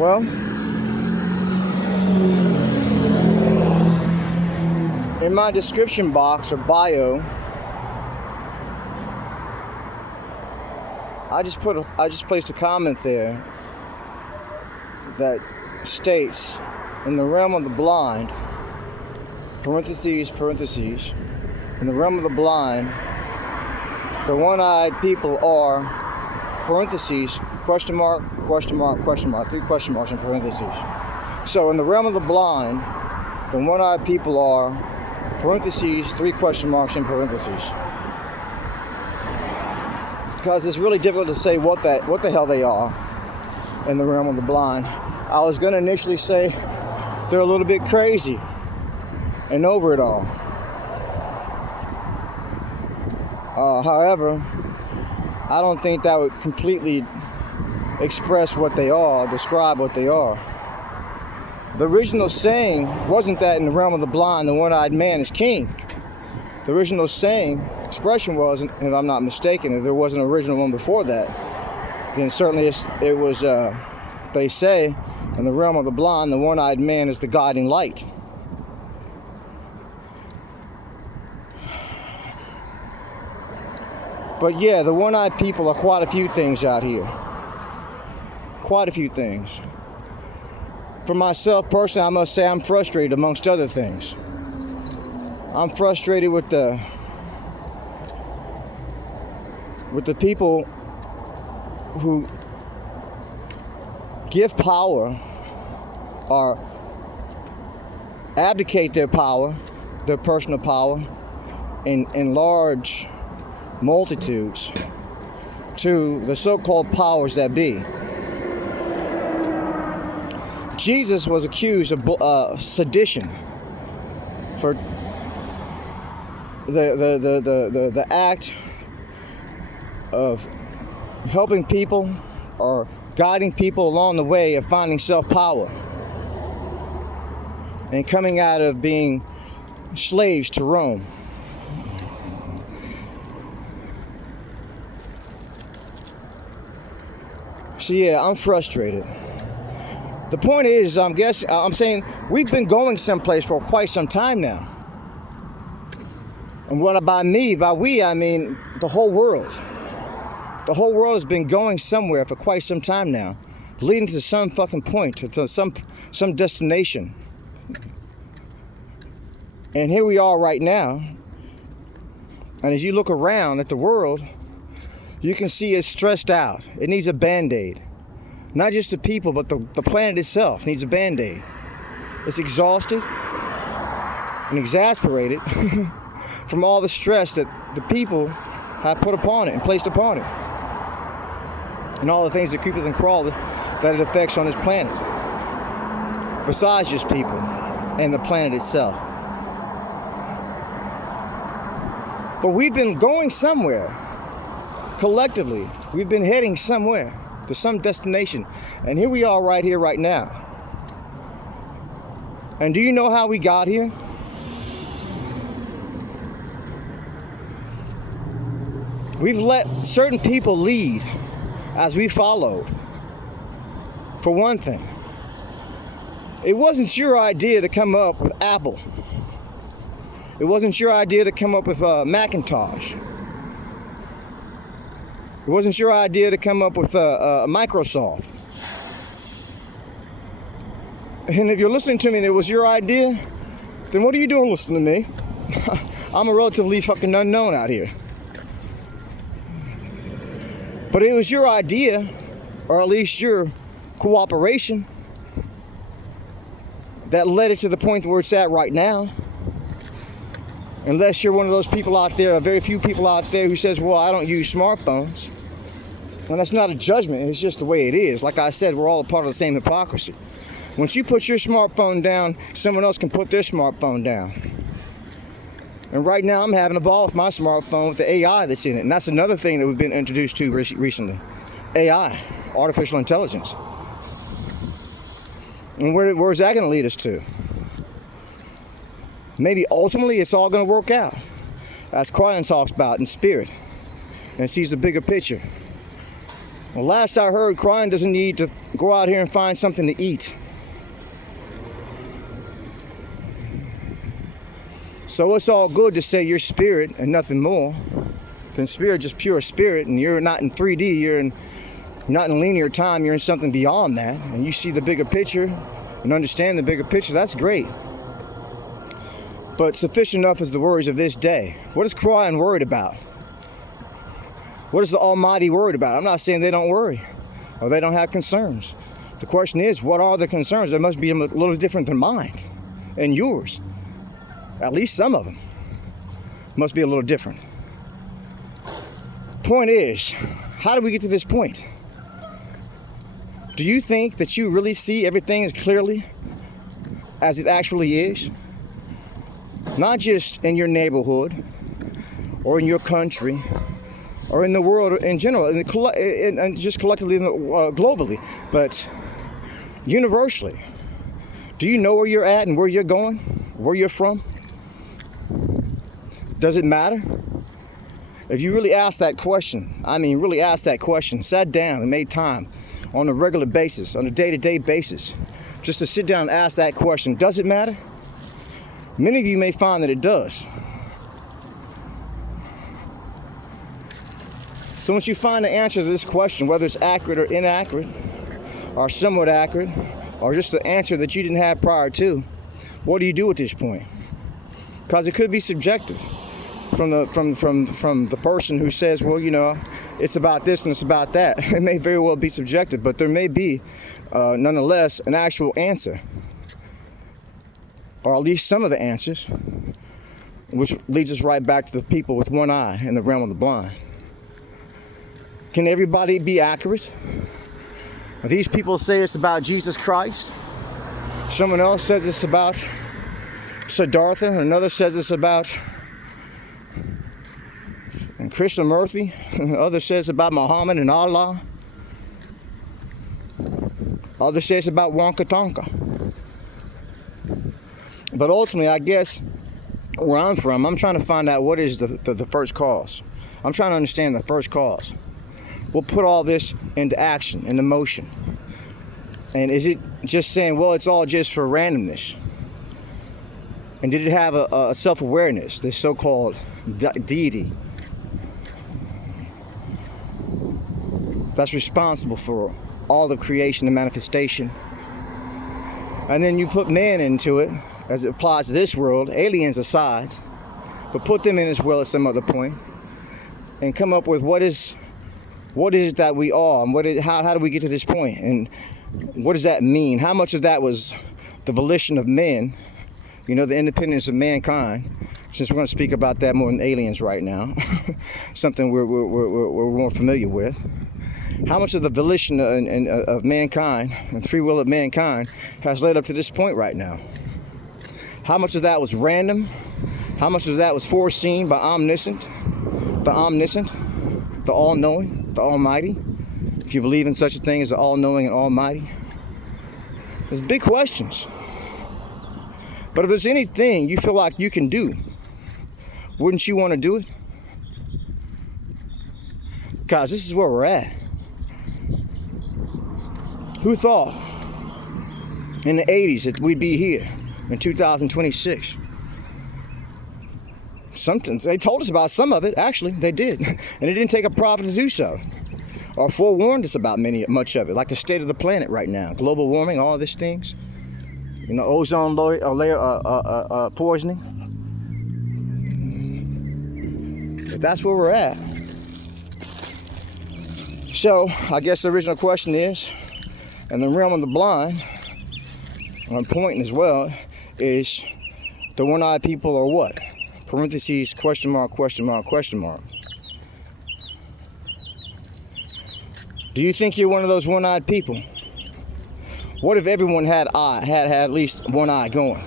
Well, in my description box or bio, I just placed a comment there that states, in the realm of the blind, parentheses, in the realm of the blind, the one-eyed people are, parentheses, question mark, 3 question marks in parentheses. So in the realm of the blind, the one-eyed people are, parentheses, 3 question marks in parentheses. Because it's really difficult to say what the hell they are in the realm of the blind. I was going to initially say they're a little bit crazy and over it all. However, I don't think that would completely express what they are, describe what they are. The original saying wasn't that in the realm of the blind, the one-eyed man is king. The original saying, expression was, if I'm not mistaken, if there was an original one before that, then certainly it was, they say, in the realm of the blind, the one-eyed man is the guiding light. But yeah, the one-eyed people are quite a few things out here. Quite a few things. For myself personally, I must say I'm frustrated amongst other things. I'm frustrated with the people who give power or abdicate their power, their personal power, in large multitudes to the so-called powers that be. Jesus was accused of sedition for the act of helping people or guiding people along the way of finding self-power and coming out of being slaves to Rome. So yeah, I'm frustrated. The point is, I'm saying we've been going someplace for quite some time now. And what by we, I mean the whole world. The whole world has been going somewhere for quite some time now, leading to some fucking point, to some destination. And here we are right now. And as you look around at the world, you can see it's stressed out. It needs a Band-Aid. Not just the people, but the planet itself needs a Band-Aid. It's exhausted and exasperated from all the stress that the people have put upon it and placed upon it. And all the things that creepeth and crawleth that it affects on this planet. Besides just people and the planet itself. But we've been going somewhere. Collectively, we've been heading somewhere, to some destination. And here we are right here, right now. And do you know how we got here? We've let certain people lead as we followed. For one thing, it wasn't your idea to come up with Apple. It wasn't your idea to come up with Macintosh. It wasn't your idea to come up with Microsoft. And if you're listening to me and it was your idea, then what are you doing listening to me? I'm a relatively fucking unknown out here. But it was your idea, or at least your cooperation, that led it to the point where it's at right now. Unless you're one of those people out there, a very few people out there who says, well, I don't use smartphones. And that's not a judgment, it's just the way it is. Like I said, we're all a part of the same hypocrisy. Once you put your smartphone down, someone else can put their smartphone down. And right now I'm having a ball with my smartphone with the AI that's in it. And that's another thing that we've been introduced to recently. AI, artificial intelligence. And where's that going to lead us to? Maybe ultimately it's all going to work out. As Kryon talks about in Spirit. And sees the bigger picture. Well, last I heard, crying doesn't need to go out here and find something to eat. So it's all good to say you're spirit and nothing more. Then spirit, just pure spirit, and you're not in 3D, you're not in linear time, you're in something beyond that, and you see the bigger picture and understand the bigger picture. That's great. But sufficient enough is the worries of this day. What is crying worried about? What is the Almighty worried about? I'm not saying they don't worry or they don't have concerns. The question is, what are the concerns? They must be a little different than mine and yours. At least some of them must be a little different. Point is, how did we get to this point? Do you think that you really see everything as clearly as it actually is? Not just in your neighborhood or in your country or in the world in general, and just collectively, globally, but universally. Do you know where you're at and where you're going, where you're from? Does it matter? If you really ask that question, really ask that question, sat down and made time on a regular basis, on a day-to-day basis, just to sit down and ask that question, does it matter? Many of you may find that it does. So once you find the answer to this question, whether it's accurate or inaccurate, or somewhat accurate, or just the answer that you didn't have prior to, what do you do at this point? Because it could be subjective from the person who says, well, it's about this and it's about that. It may very well be subjective, but there may be, nonetheless, an actual answer, or at least some of the answers, which leads us right back to the people with one eye in the realm of the blind. Can everybody be accurate? These people say it's about Jesus Christ. Someone else says it's about Siddhartha. Another says it's about Krishnamurti. Others says about Muhammad and Allah. Others says about Wonka Tonka. But ultimately, I guess where I'm from, I'm trying to find out what is the first cause. I'm trying to understand the first cause. We'll put all this into action, into motion. And is it just saying, well, it's all just for randomness? And did it have a self-awareness, this so-called deity that's responsible for all the creation and manifestation? And then you put man into it, as it applies to this world, aliens aside, but put them in as well at some other point, and come up with what is it that we are, and how do we get to this point, and what does that mean? How much of that was the volition of men, the independence of mankind, since we're going to speak about that more than aliens right now, something we're more familiar with. How much of the volition of mankind and free will of mankind has led up to this point right now? How much of that was random? How much of that was foreseen by the omniscient, the all-knowing, the almighty? If you believe in such a thing as the all-knowing and almighty. There's big questions. But if there's anything you feel like you can do, wouldn't you want to do it? Guys, this is where we're at. Who thought in the 80s that we'd be here in 2026? They told us about some of it, actually, they did. And it didn't take a prophet to do so. Or forewarned us about much of it, like the state of the planet right now. Global warming, all these things. Ozone layer poisoning. But that's where we're at. So, I guess the original question is, in the realm of the blind, and I'm pointing as well, is the one-eyed people are what? Parentheses, question mark, question mark, question mark. Do you think you're one of those one-eyed people? What if everyone had at least one eye going?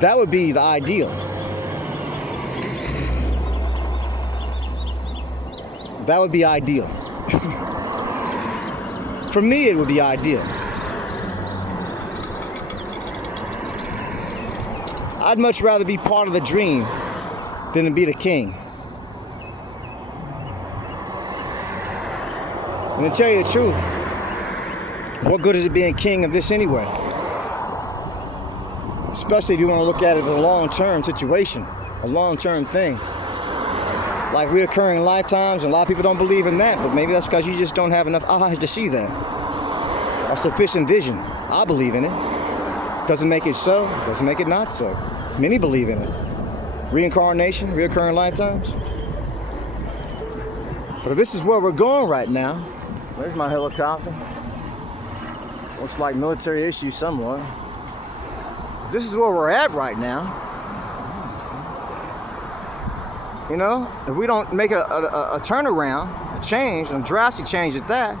That would be the ideal. That would be ideal. For me, it would be ideal. I'd much rather be part of the dream than to be the king. And to tell you the truth, what good is it being king of this anyway? Especially if you want to look at it as a long-term situation, a long-term thing. Like reoccurring lifetimes, and a lot of people don't believe in that, but maybe that's because you just don't have enough eyes to see that. Or sufficient vision. I believe in it. Doesn't make it so, doesn't make it not so. Many believe in it. Reincarnation, reoccurring lifetimes. But if this is where we're going right now, there's my helicopter. Looks like military issue somewhat. This is where we're at right now. You know, if we don't make a turnaround, a change, a drastic change at that,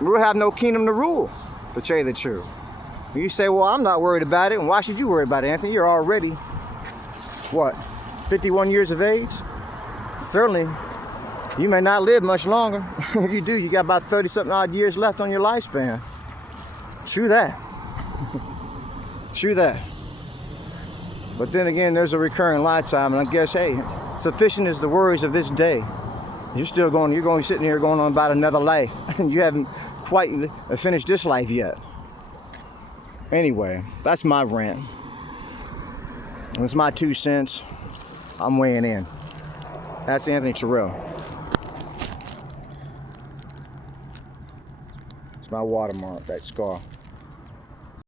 we'll have no kingdom to rule, to tell you the truth. You say, well, I'm not worried about it, and why should you worry about it, Anthony? You're already, what, 51 years of age? Certainly, you may not live much longer. If you do, you got about 30-something odd years left on your lifespan. True that. True that. But then again, there's a recurring lifetime, and I guess, hey, sufficient is the worries of this day. You're going to be sitting here going on about another life, and you haven't quite finished this life yet. Anyway, that's my rant. It's my 2 cents. I'm weighing in. That's Anthony Terrell. It's my watermark, that scar.